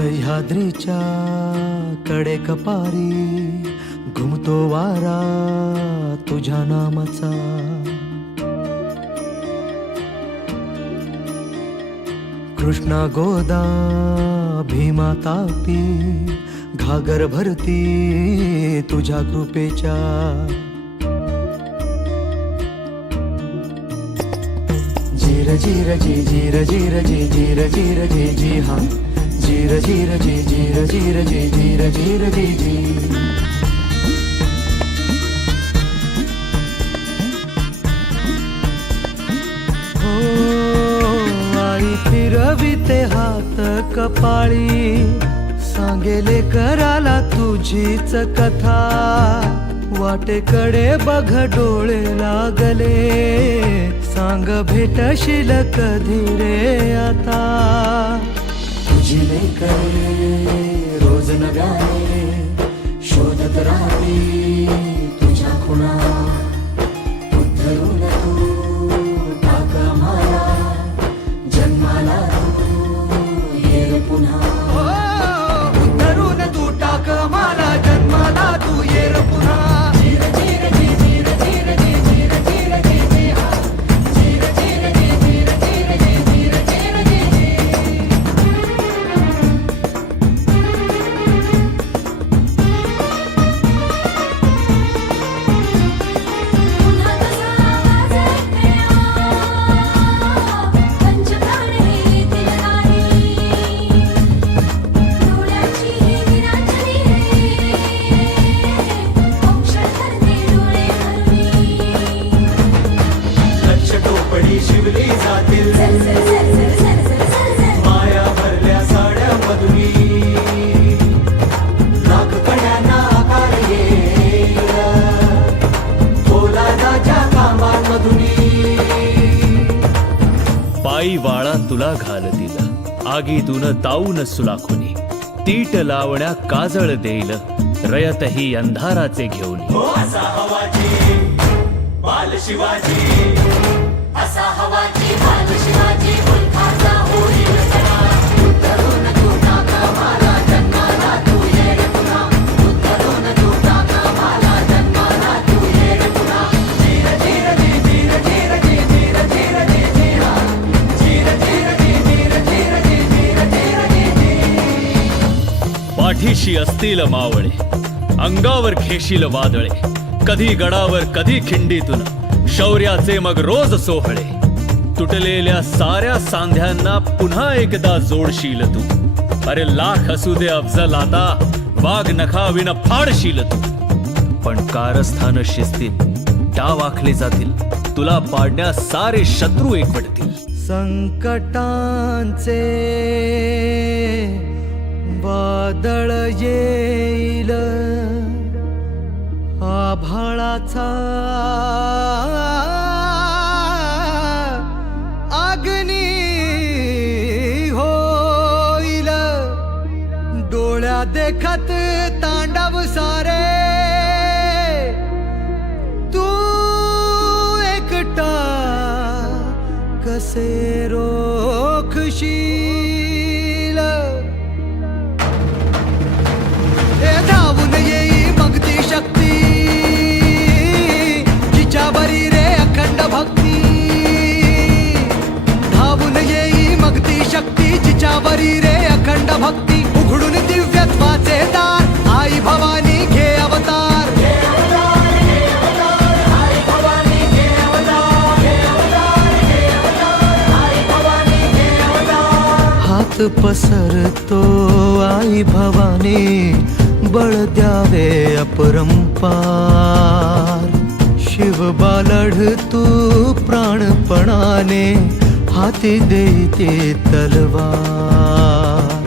सह्याद्रीच्या कडेकपारी घुमतो वारा तुझ्या नामाचा. कृष्णा गोदा भीमा तापी घागर भरती तुझ्या कृपेच्या. जीर जीर जी जीर जीर जी जीर जीर जी जी हा जीर जीर जी जीर जीर जी जीर जीर जी जी. हो आई फिरविते हात कपाळी सांगेले कराला तुझीच कथा. वाटेकडे बघ डोळे लागले सांग भेटशील कधी रे आता. तुझी लेकरे रोज नव्याने शोधत राहती तुझ्या खुणा. उद्धरून तू टाक आम्हाला जन्माला तू ये पुन्हा. उद्धरून तू टाक आम्हाला जन्माला तू ये पुन्हा. शिवली जातील माया भरल्या साड्या मधुरी. लाख कड्यांना आकार येईल पोलादाच्या कामांमधुनी. पायी वाळा तुला घालतील आगीतून ताऊन सुलाखुनी. तीट लावण्या काजळ देईल रयतही अंधाराचे घेऊन. असा हवाजी बाल शिवाजी असा हवाजी बाल शिवाजी मुलखाचा होईल सडा. उद्धरून तू टाक आम्हाला जन्माला तू ये पुन्हा. उद्धरून तू टाक आम्हाला जन्माला तू ये पुन्हा. जीर जीर जी जीर जीर जी जीर जीर जी जी हा जीर जीर जी जीर जीर जी जीर जीर जी जी. पाठीशी असतील मावळे अंगावर घेशील वादळे. कधी गडावर कधी खिंडीतून शौर्याचे मग रोज सोहळे. तुटलेल्या साऱ्या सांध्यांना पुन्हा एकदा जोडशील तू. अरे लाख असू दे अफजल आता वाघ नखाविन फाडशील तू. पण कारस्थान शिस्तीत डाव आखले जातील तुला पाडण्यास सारे शत्रू एकवटतील. संकटांचे वादळ येईल आभाळाचा अग्नी होईल. डोळ्या देखत तांडव सारे तू एकटा कसे रोखशील. धावून येई मग ती शक्ती जिच्यावरी रे अखंड भक्ती. धावून येई मग ती शक्ती जिच्यावरी रे अखंड भक्ती. उघडून दिव्यत्वाचे दार आई भवानी घे अवतार. हात पसरतो आई भवानी बळ द्यावे अपरंपार. शिवबालढ तू प्राणपणाने हाती देते तलवार.